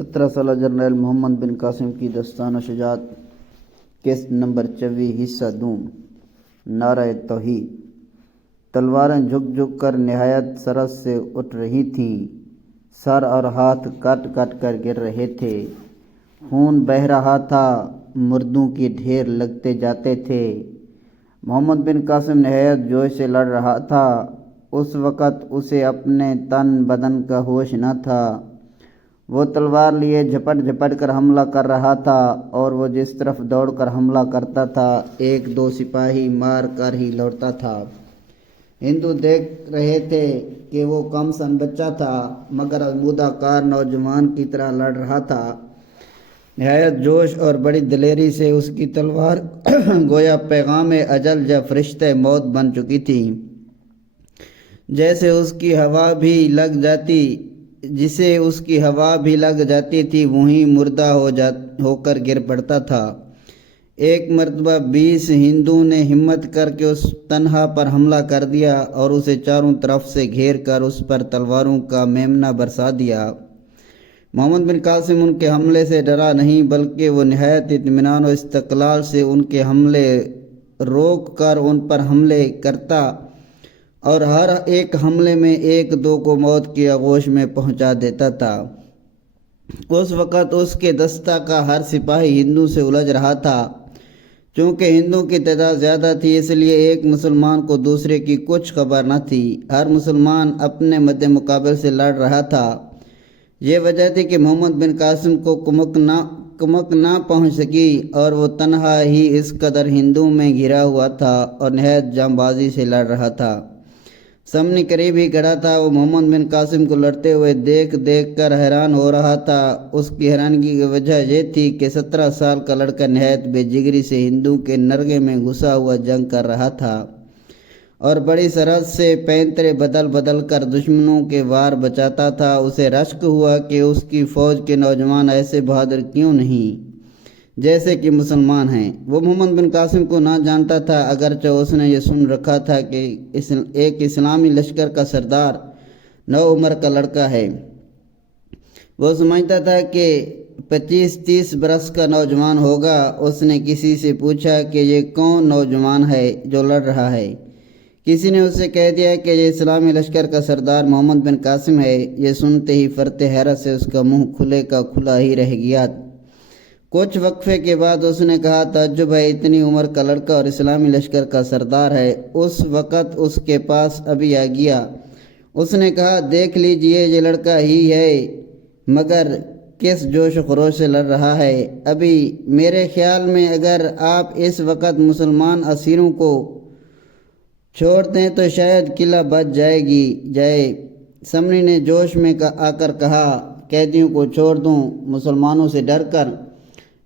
17 سالہ جنرل محمد بن قاسم کی دستانہ شجاعت، قسط نمبر 24، حصہ دوم، نعرہ توحید۔ تلواریں جھک جھک کر نہایت سرعت سے اٹھ رہی تھیں، سر اور ہاتھ کٹ کٹ کر گر رہے تھے، خون بہہ رہا تھا، مردوں کے ڈھیر لگتے جاتے تھے۔ محمد بن قاسم نہایت جوش سے لڑ رہا تھا۔ اس وقت اسے اپنے تن بدن کا ہوش نہ تھا۔ وہ تلوار لیے جھپٹ جھپٹ کر حملہ کر رہا تھا، اور وہ جس طرف دوڑ کر حملہ کرتا تھا، ایک دو سپاہی مار کر ہی لوٹتا تھا۔ ہندو دیکھ رہے تھے کہ وہ کم سن بچہ تھا، مگر آزمودہ کار نوجوان کی طرح لڑ رہا تھا۔ نہایت جوش اور بڑی دلیری سے اس کی تلوار گویا پیغام اجل یا فرشتہ موت بن چکی تھی۔ جیسے اس کی ہوا بھی لگ جاتی تھی، وہیں مردہ ہو کر گر پڑتا تھا۔ ایک مرتبہ 20 ہندوؤں نے ہمت کر کے اس تنہا پر حملہ کر دیا اور اسے چاروں طرف سے گھیر کر اس پر تلواروں کا میمنہ برسا دیا۔ محمد بن قاسم ان کے حملے سے ڈرا نہیں، بلکہ وہ نہایت اطمینان و استقلال سے ان کے حملے روک کر ان پر حملے کرتا اور ہر ایک حملے میں ایک دو کو موت کی آغوش میں پہنچا دیتا تھا۔ اس وقت اس کے دستہ کا ہر سپاہی ہندو سے الجھ رہا تھا۔ چونکہ ہندوؤں کی تعداد زیادہ تھی، اس لیے ایک مسلمان کو دوسرے کی کچھ خبر نہ تھی۔ ہر مسلمان اپنے مد مقابل سے لڑ رہا تھا۔ یہ وجہ تھی کہ محمد بن قاسم کو کمک نہ پہنچ سکی، اور وہ تنہا ہی اس قدر ہندوؤں میں گھرا ہوا تھا اور نہایت جاں بازی سے لڑ رہا تھا۔ سامنے قریب ہی کھڑا تھا۔ وہ محمد بن قاسم کو لڑتے ہوئے دیکھ کر حیران ہو رہا تھا۔ اس کی حیرانگی کی وجہ یہ تھی کہ 17 سال کا لڑکا نہایت بے جگری سے ہندوؤں کے نرغے میں گھسا ہوا جنگ کر رہا تھا اور بڑی سرعت سے پینترے بدل کر دشمنوں کے وار بچاتا تھا۔ اسے رشک ہوا کہ اس کی فوج کے نوجوان ایسے بہادر کیوں نہیں جیسے کہ مسلمان ہیں۔ وہ محمد بن قاسم کو نہ جانتا تھا، اگرچہ اس نے یہ سن رکھا تھا کہ ایک اسلامی لشکر کا سردار نو عمر کا لڑکا ہے۔ وہ سمجھتا تھا کہ 25-30 برس کا نوجوان ہوگا۔ اس نے کسی سے پوچھا کہ یہ کون نوجوان ہے جو لڑ رہا ہے؟ کسی نے اسے کہہ دیا کہ یہ اسلامی لشکر کا سردار محمد بن قاسم ہے۔ یہ سنتے ہی فرط حیرت سے اس کا منہ کھلے کا کھلا ہی رہ گیا۔ کچھ وقفے کے بعد اس نے کہا، تعجب ہے، اتنی عمر کا لڑکا اور اسلامی لشکر کا سردار ہے۔ اس وقت اس کے پاس ابھی آ گیا۔ اس نے کہا، دیکھ لیجئے، یہ لڑکا ہی ہے، مگر کس جوش و خروش سے لڑ رہا ہے۔ ابھی میرے خیال میں اگر آپ اس وقت مسلمان اسیروں کو چھوڑ دیں تو شاید قلعہ بچ جائے۔ سمنی نے جوش میں آ کر کہا، قیدیوں کو چھوڑ دوں مسلمانوں سے ڈر کر؟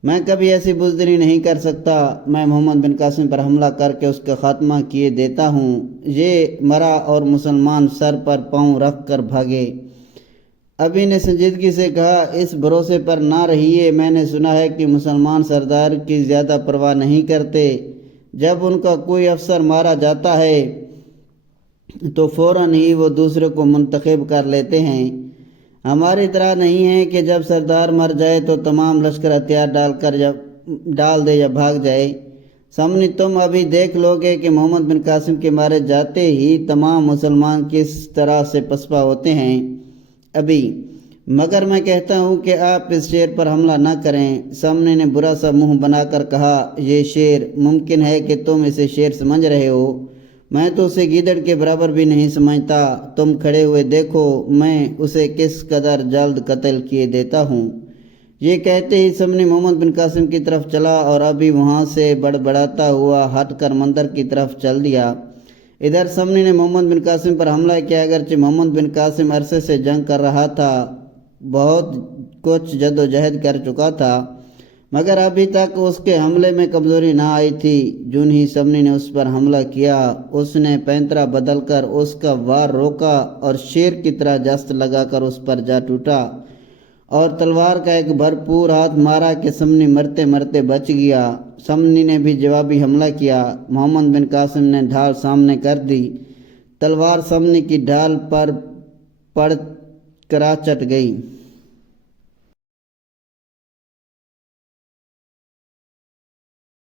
میں کبھی ایسی بزدلی نہیں کر سکتا۔ میں محمد بن قاسم پر حملہ کر کے اس کا خاتمہ کیے دیتا ہوں۔ یہ مرا اور مسلمان سر پر پاؤں رکھ کر بھاگے۔ ابھی نے سنجیدگی سے کہا، اس بھروسے پر نہ رہیے۔ میں نے سنا ہے کہ مسلمان سردار کی زیادہ پرواہ نہیں کرتے۔ جب ان کا کوئی افسر مارا جاتا ہے تو فوراً ہی وہ دوسرے کو منتخب کر لیتے ہیں۔ ہماری طرح نہیں ہے کہ جب سردار مر جائے تو تمام لشکر ہتھیار ڈال دے یا بھاگ جائے۔ سامنے تم ابھی دیکھ لو گے کہ محمد بن قاسم کے مارے جاتے ہی تمام مسلمان کس طرح سے پسپا ہوتے ہیں۔ ابھی مگر میں کہتا ہوں کہ آپ اس شیر پر حملہ نہ کریں۔ سامنے نے برا سا منہ بنا کر کہا، یہ شیر ممکن ہے کہ تم اسے شیر سمجھ رہے ہو، میں تو اسے گیدڑ کے برابر بھی نہیں سمجھتا۔ تم کھڑے ہوئے دیکھو، میں اسے کس قدر جلد قتل کیے دیتا ہوں۔ یہ کہتے ہی سامنے محمد بن قاسم کی طرف چلا اور ابھی وہاں سے بڑبڑاتا ہوا ہٹ کر مندر کی طرف چل دیا۔ ادھر سامنے نے محمد بن قاسم پر حملہ کیا۔ اگرچہ محمد بن قاسم عرصے سے جنگ کر رہا تھا، بہت کچھ جد و جہد کر چکا تھا، مگر ابھی تک اس کے حملے میں کمزوری نہ آئی تھی۔ جون ہی سامنے نے اس پر حملہ کیا، اس نے پینترا بدل کر اس کا وار روکا اور شیر کی طرح جست لگا کر اس پر جا ٹوٹا اور تلوار کا ایک بھرپور ہاتھ مارا کہ سامنے مرتے مرتے بچ گیا۔ سامنے نے بھی جوابی حملہ کیا۔ محمد بن قاسم نے ڈھال سامنے کر دی۔ تلوار سامنے کی ڈھال پر پڑ کر چٹ گئی۔